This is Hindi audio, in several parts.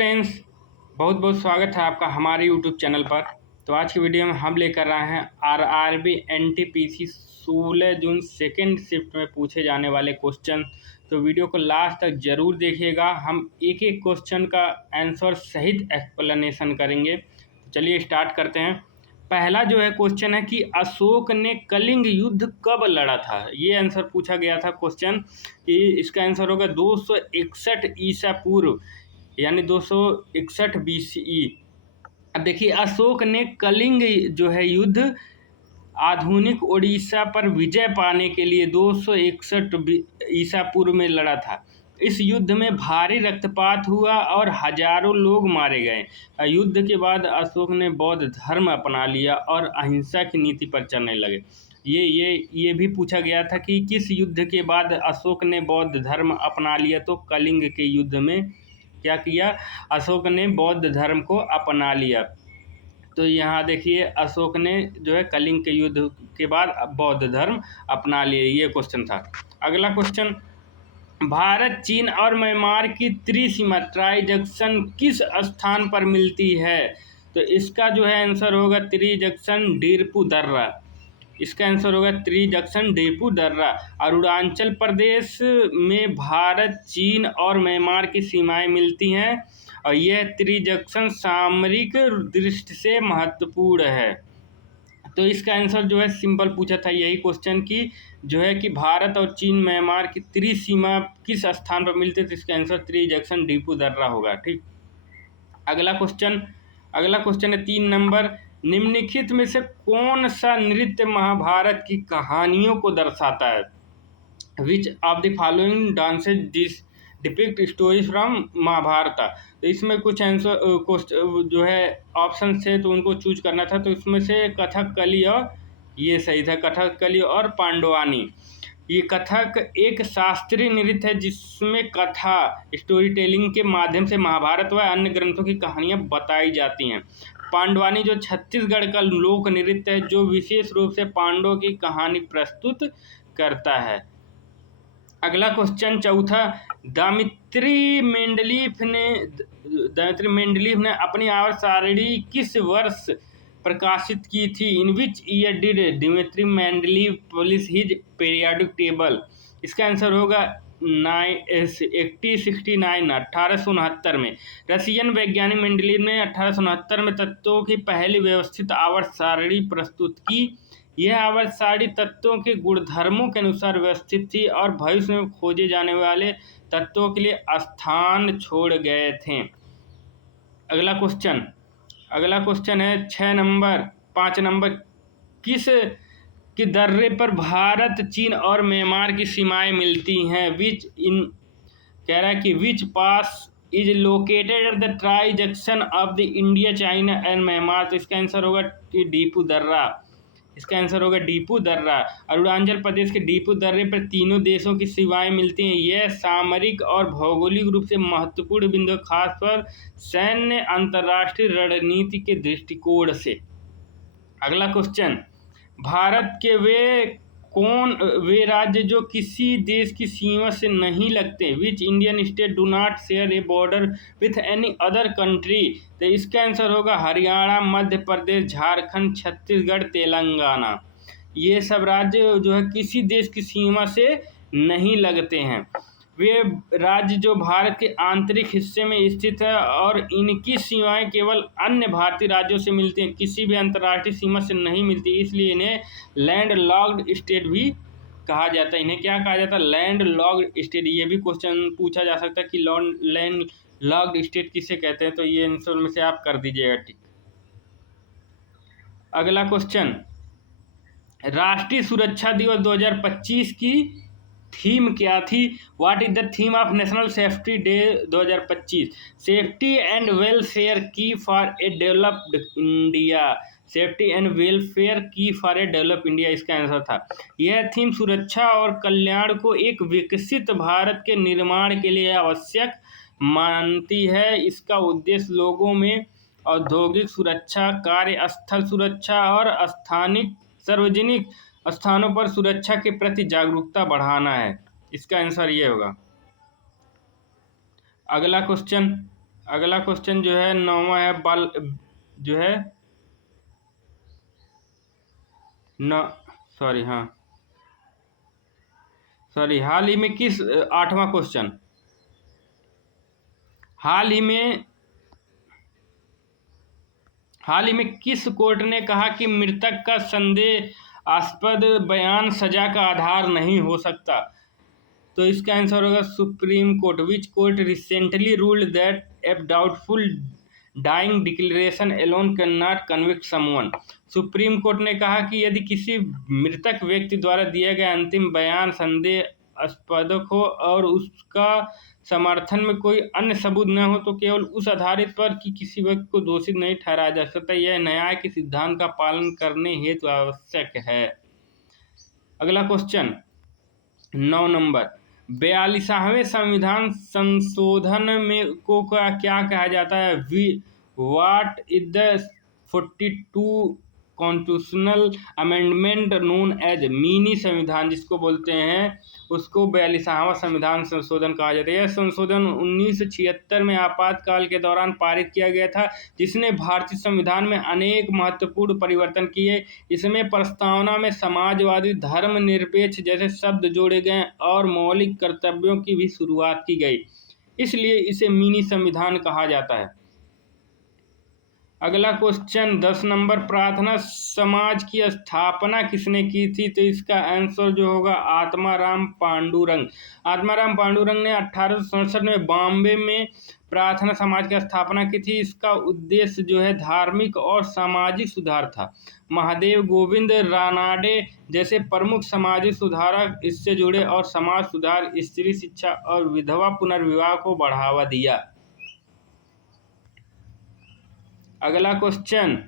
फ्रेंड्स, बहुत बहुत स्वागत है आपका हमारे यूट्यूब चैनल पर। तो आज की वीडियो में हम लेकर आए हैं आरआरबी एनटीपीसी 16 जून सेकेंड शिफ्ट में पूछे जाने वाले क्वेश्चन। तो वीडियो को लास्ट तक जरूर देखिएगा। हम एक एक क्वेश्चन का आंसर सहित एक्सप्लेनेशन करेंगे। तो चलिए स्टार्ट करते हैं। पहला जो है क्वेश्चन है कि अशोक ने कलिंग युद्ध कब लड़ा था। ये आंसर पूछा गया था क्वेश्चन कि इसका आंसर होगा 261 ईसा पूर्व यानी 261 BCE। अब देखिए, अशोक ने कलिंग जो है युद्ध आधुनिक ओडिशा पर विजय पाने के लिए 261 ईसा पूर्व में लड़ा था। इस युद्ध में भारी रक्तपात हुआ और हजारों लोग मारे गए। युद्ध के बाद अशोक ने बौद्ध धर्म अपना लिया और अहिंसा की नीति पर चलने लगे। ये भी पूछा गया था कि किस युद्ध के बाद अशोक ने बौद्ध धर्म अपना लिया। तो कलिंग के युद्ध में क्या किया, अशोक ने बौद्ध धर्म को अपना लिया। तो यहाँ देखिए, अशोक ने जो है कलिंग के युद्ध के बाद बौद्ध धर्म अपना लिए। ये क्वेश्चन था। अगला क्वेश्चन, भारत, चीन और म्यांमार की त्रिसीमा ट्राई जंक्शन किस स्थान पर मिलती है। तो इसका जो है आंसर होगा त्रि जंक्शन डीरपू दर्रा। इसका आंसर होगा त्रि जंक्शन डीरपू दर्रा। अरुणाचल प्रदेश में भारत, चीन और म्यांमार की सीमाएं मिलती हैं और यह त्रि जंक्शन सामरिक दृष्टि से महत्वपूर्ण है। तो इसका आंसर जो है सिंपल पूछा था यही क्वेश्चन की जो है कि भारत और चीन म्यांमार की त्रिसीमा किस स्थान पर मिलते, तो इसका आंसर त्रि जंक्शन डीरपू दर्रा होगा। ठीक। अगला क्वेश्चन है 3 नंबर, निम्नलिखित में से कौन सा नृत्य महाभारत की कहानियों को दर्शाता है। Which of the following dances depict stories from Mahabharata. तो इसमें कुछ आंसर जो है ऑप्शन थे, तो उनको चूज करना था। तो इसमें से कथकली और ये सही था, कथकली और पांडवानी। ये कथक एक शास्त्रीय नृत्य है जिसमें कथा स्टोरी टेलिंग के माध्यम से महाभारत व अन्य ग्रंथों की कहानियां बताई जाती हैं। पांडवानी जो छत्तीसगढ़ का लोक नृत्य है जो विशेष रूप से पांडवों की कहानी प्रस्तुत करता है। अगला क्वेश्चन चौथा, दामित्री मेंडलीफ ने अपनी आवर्त सारणी किस वर्ष प्रकाशित की थी। In which year did Dmitri Mendeleev publish his periodic table. इसका आंसर होगा 1869 में। रशियन वैज्ञानिक मेंडलीफ ने 1869 में तत्वों की पहली व्यवस्थित आवर्त सारणी प्रस्तुत की। यह आवर्त सारणी तत्वों के गुणधर्मों के अनुसार व्यवस्थित थी और भविष्य में खोजे जाने वाले तत्वों के लिए स्थान छोड़ गए थे। अगला क्वेश्चन है 5 नंबर, किस के दर्रे पर भारत, चीन और म्यांमार की सीमाएं मिलती हैं। कह रहा है कि which pass is located at the tri junction of the India, China and Myanmar. तो इसका आंसर होगा डीपू दर्रा। इसका आंसर होगा डीपू दर्रा। अरुणाचल प्रदेश के डीपू दर्रे पर तीनों देशों की सीमाएं मिलती हैं। यह सामरिक और भौगोलिक रूप से महत्वपूर्ण बिंदु, खासकर सैन्य अंतर्राष्ट्रीय रणनीति के दृष्टिकोण से। अगला क्वेश्चन, भारत के वे राज्य जो किसी देश की सीमा से नहीं लगते। Which Indian state do not share A border with any other country. तो इसका आंसर होगा हरियाणा, मध्य प्रदेश, झारखंड, छत्तीसगढ़, तेलंगाना। ये सब राज्य जो है किसी देश की सीमा से नहीं लगते हैं। वे राज्य जो भारत के आंतरिक हिस्से में स्थित है और इनकी सीमाएं केवल अन्य भारतीय राज्यों से मिलती हैं, किसी भी अंतर्राष्ट्रीय सीमा से नहीं मिलती। इसलिए इन्हें लैंड लॉक्ड स्टेट भी कहा जाता है। इन्हें क्या कहा जाता है, लैंड लॉक्ड स्टेट। ये भी क्वेश्चन पूछा जा सकता है कि लैंड लॉक्ड स्टेट किसे कहते हैं। तो ये आंसर में से आप कर दीजिएगा। ठीक। अगला क्वेश्चन, राष्ट्रीय सुरक्षा दिवस 2025 की थीम क्या थी। What is the theme of national safety day 2025। Safety and welfare key for a developed India. Safety and welfare key for a develop India इसका आंसर था। यह थीम सुरक्षा और कल्याण को एक विकसित भारत के निर्माण के लिए आवश्यक मानती है। इसका उद्देश्य लोगों में औद्योगिक सुरक्षा, कार्यस्थल सुरक्षा और सार्वजनिक स्थानों पर सुरक्षा के प्रति जागरूकता बढ़ाना है। इसका आंसर ये होगा। अगला क्वेश्चन जो है 9वां है बल जो है न सॉरी हाँ सॉरी हाल ही में किस 8वां क्वेश्चन हाल ही में किस कोर्ट ने कहा कि मृतक का संदेहास्पद बयान सजा का आधार नहीं हो सकता? तो इसका आंसर होगा supreme court. Which court recently ruled that a doubtful dying declaration alone can not convict someone. Supreme court ने कहा कि यदि किसी मृतक व्यक्ति द्वारा दिया गया अंतिम बयान संदेहास्पद हो और उसका समर्थन में कोई अन्य सबूत न हो तो केवल उस आधारित पर कि किसी व्यक्ति को दोषी नहीं ठहराया जा सकता, यह न्याय के सिद्धांत का पालन करने हेतु आवश्यक है। अगला क्वेश्चन 9 नंबर 42वें संविधान संशोधन में को क्या कहा जाता है? What is the 42 constitutional amendment known as mini Samvidhan जिसको बोलते हैं, उसको 42वां संविधान संशोधन कहा जाता है। यह संशोधन 1976 में आपातकाल के दौरान पारित किया गया था, जिसने भारतीय संविधान में अनेक महत्वपूर्ण परिवर्तन किए। इसमें प्रस्तावना में समाजवादी, धर्मनिरपेक्ष जैसे शब्द जोड़े गए और मौलिक कर्तव्यों की भी शुरुआत की गई, इसलिए इसे मिनी संविधान कहा जाता है। अगला क्वेश्चन 10 नंबर प्रार्थना समाज की स्थापना किसने की थी? तो इसका आंसर जो होगा आत्माराम पांडुरंग। आत्माराम पांडुरंग ने 1867 में बॉम्बे में प्रार्थना समाज की स्थापना की थी। इसका उद्देश्य जो है धार्मिक और सामाजिक सुधार था। महादेव गोविंद रानाडे जैसे प्रमुख सामाजिक सुधारक इससे जुड़े और समाज सुधार, स्त्री शिक्षा और विधवा पुनर्विवाह को बढ़ावा दिया। अगला क्वेश्चन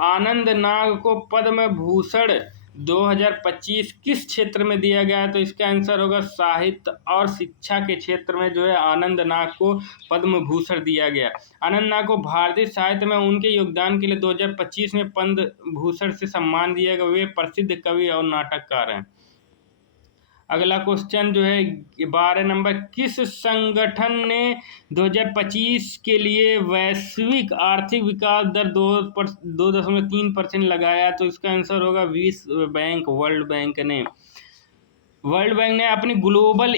आनंद नाग को पद्म भूषण 2025 किस क्षेत्र में दिया गया है? तो इसका आंसर होगा साहित्य और शिक्षा के क्षेत्र में जो है आनंद नाग को पद्म भूषण दिया गया। आनंद नाग को भारतीय साहित्य में उनके योगदान के लिए 2025 में पद्म भूषण से सम्मान दिया गया। वे प्रसिद्ध कवि और नाटककार हैं। अगला क्वेश्चन जो है 12 नंबर किस संगठन ने 2025 के लिए वैश्विक आर्थिक विकास दर 2.3% लगाया? तो इसका आंसर होगा विश्व बैंक, वर्ल्ड बैंक ने अपनी ग्लोबल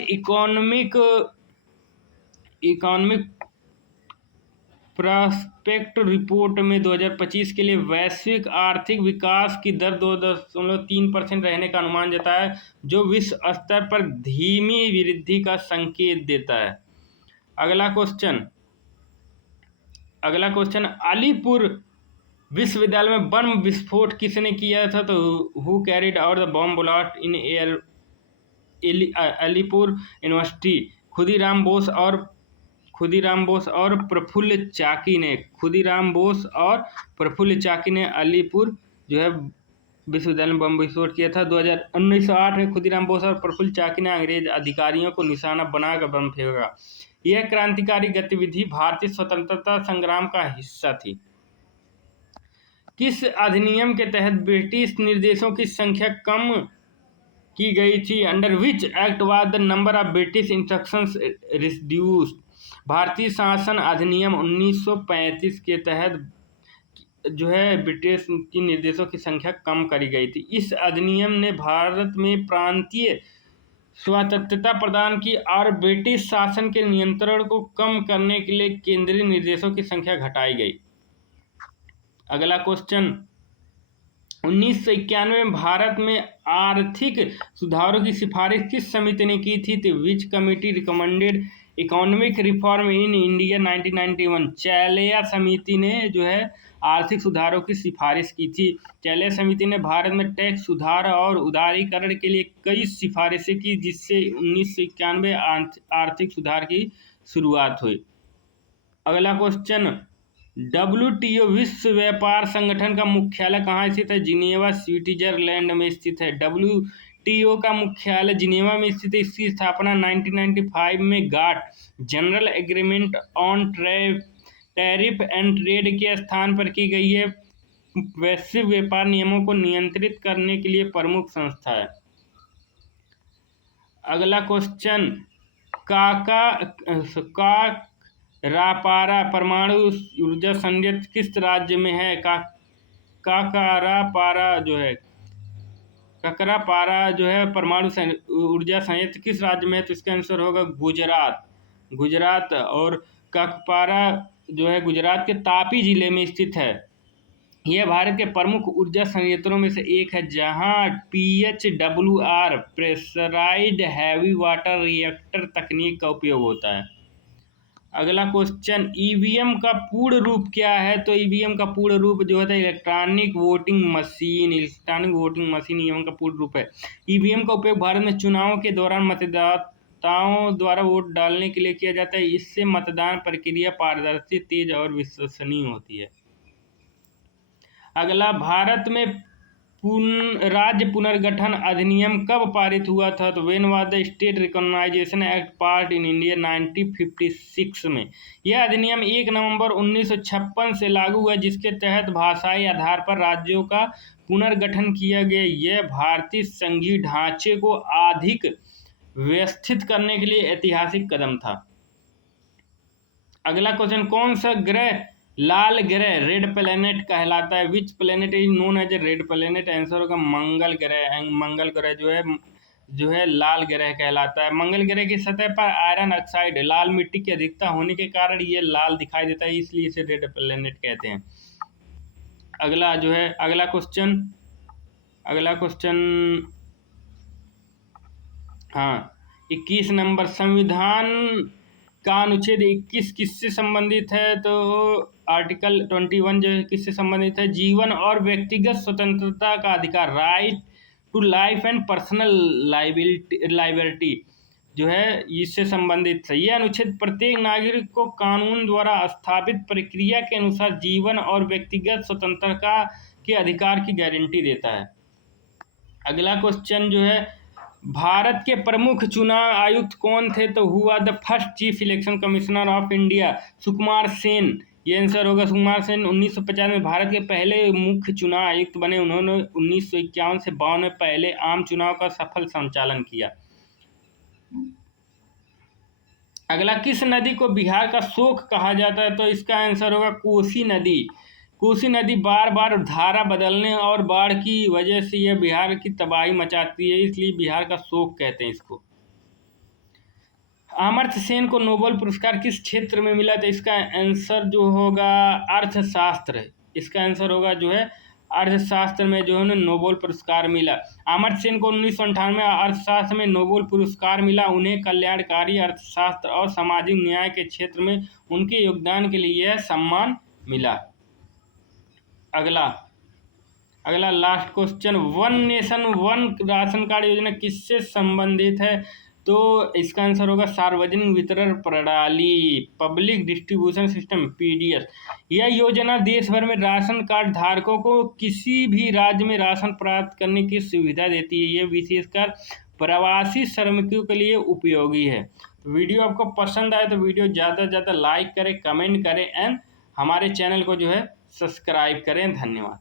इकोनॉमिक प्रॉस्पेक्ट रिपोर्ट में 2025 के लिए वैश्विक आर्थिक विकास की दर 2.3% रहने का अनुमान जताया, जो विश्व स्तर पर धीमी वृद्धि का संकेत देता है। अगला क्वेश्चन अलीपुर विश्वविद्यालय में बम विस्फोट किसने किया था? तो who carried out the bomb blast in Alipur university? Khudiram Bose और प्रफुल्ल चाकी ने अलीपुर जो है विश्वविद्यालय में बम विस्फोट किया था। 1908 में खुदीराम बोस और प्रफुल्ल चाकी ने अंग्रेज अधिकारियों को निशाना बनाकर बम फेंका। यह क्रांतिकारी गतिविधि भारतीय स्वतंत्रता संग्राम का हिस्सा थी। किस अधिनियम के तहत ब्रिटिश निर्देशों की संख्या कम की गई थी? Under which act was the number of British instructions reduced? भारतीय शासन अधिनियम 1935 के तहत जो है ब्रिटिश की निर्देशों की संख्या कम करी गई थी। इस अधिनियम ने भारत में प्रांतीय स्वतंत्रता प्रदान की और ब्रिटिश शासन के नियंत्रण को कम करने के लिए केंद्रीय निर्देशों की संख्या घटाई गई। अगला क्वेश्चन 1991 में भारत में आर्थिक सुधारों की सिफारिश किस समिति ने की थी? तो विच committee recommended economic reform in India 1991? चैलेया समिति ने जो है आर्थिक सुधारों की सिफारिश की थी। चैलेया समिति ने भारत में टैक्स सुधार और उदारीकरण के लिए कई सिफारिशें की, जिससे 1991 आर्थिक सुधार की शुरुआत हुई। अगला क्वेश्चन WTO विश्व व्यापार संगठन का मुख्यालय कहाँ स्थित है? जिनेवा स्विट्जरलैंड में स्थित है। WTO का मुख्यालय जिनेवा में स्थित है। इसकी स्थापना 1995 में GATT general agreement on tariff and trade के स्थान पर की गई है। वैश्विक व्यापार नियमों को नियंत्रित करने के लिए प्रमुख संस्था है। अगला क्वेश्चन रापारा परमाणु ऊर्जा संयंत्र किस राज्य में है? काकरापारा जो है परमाणु ऊर्जा संयंत्र किस राज्य में है? तो इसका आंसर होगा गुजरात। और काकरापारा जो है गुजरात के तापी जिले में स्थित है। यह भारत के प्रमुख ऊर्जा संयंत्रों में से एक है जहां PHWR pressurised heavy water reactor तकनीक का उपयोग होता है। अगला क्वेश्चन, ईवीएम का पूर्ण रूप क्या है? तो ईवीएम का पूर्ण रूप जो होता है इलेक्ट्रॉनिक वोटिंग मशीन ईवीएम का पूर्ण रूप है। ईवीएम का उपयोग भारत में चुनाव के दौरान मतदाताओं द्वारा वोट डालने के लिए किया जाता है। इससे मतदान प्रक्रिया पारदर्शी, तेज और विश्वसनीय होती है। अगला, भारत में राज्य पुनर्गठन अधिनियम कब पारित हुआ था? तो when was the state recognization act part in India 1956 में। यह अधिनियम 1 नवंबर 1956 से लागू हुआ, जिसके तहत भाषाई आधार पर राज्यों का पुनर्गठन किया गया। यह भारतीय संघीय ढांचे को अधिक व्यवस्थित करने के लिए ऐतिहासिक कदम था। अगला क्वेश्चन, कौन सा ग्रह लाल ग्रह रेड प्लेनेट कहलाता है? Which planet is known as a red planet? Answer होगा मंगल ग्रह। मंगल ग्रह जो है लाल ग्रह कहलाता है। मंगल ग्रह की सतह पर आयरन ऑक्साइड लाल मिट्टी की अधिकता होने के कारण ये लाल दिखाई देता है, इसलिए इसे रेड प्लेनेट कहते हैं। अगला क्वेश्चन हाँ 21 नंबर, संविधान का अनुच्छेद 21 किससे संबंधित है? तो आर्टिकल 21 जो है किससे संबंधित है? जीवन और व्यक्तिगत स्वतंत्रता का अधिकार, right to life and personal liability जो है इससे संबंधित है। यह अनुच्छेद प्रत्येक नागरिक को कानून द्वारा स्थापित प्रक्रिया के अनुसार जीवन और व्यक्तिगत स्वतंत्रता के अधिकार की गारंटी देता है। अगला क्वेश्चन जो है, भारत के प्रमुख चुनाव आयुक्त कौन थे? तो हुआ the first chief election commissioner of India Sukumar Sen. ये आंसर होगा सुकुमार सेन। 1950 में भारत के पहले मुख्य चुनाव आयुक्त बने। उन्होंने 1951 से 52 में पहले आम चुनाव का सफल संचालन किया। अगला, किस नदी को बिहार का शोक कहा जाता है? तो इसका आंसर होगा कोसी नदी। कोसी नदी बार बार धारा बदलने और बाढ़ की वजह से यह बिहार की तबाही मचाती है, इसलिए बिहार का शोक कहते हैं इसको। अमर्त्य सेन को नोबेल पुरस्कार किस क्षेत्र में मिला? तो इसका आंसर जो होगा अर्थशास्त्र। इसका आंसर होगा जो है अर्थशास्त्र में जो है उन्हें नोबेल पुरस्कार मिला। अमर्त्य सेन को 1998 में अर्थशास्त्र में नोबेल पुरस्कार मिला। उन्हें कल्याणकारी अर्थशास्त्र और सामाजिक न्याय के क्षेत्र में उनके योगदान के लिए यह सम्मान मिला। अगला last question, one nation one ration card योजना किससे संबंधित है? तो इसका आंसर होगा सार्वजनिक वितरण प्रणाली, पब्लिक डिस्ट्रीब्यूशन सिस्टम, PDS। यह योजना देश भर में राशन कार्ड धारकों को किसी भी राज्य में राशन प्राप्त करने की सुविधा देती है। यह विशेषकर प्रवासी श्रमिकों के लिए उपयोगी है। तो वीडियो आपको पसंद आए तो वीडियो ज़्यादा से ज़्यादा लाइक करें, कमेंट करें एंड हमारे चैनल को जो है सब्सक्राइब करें। धन्यवाद।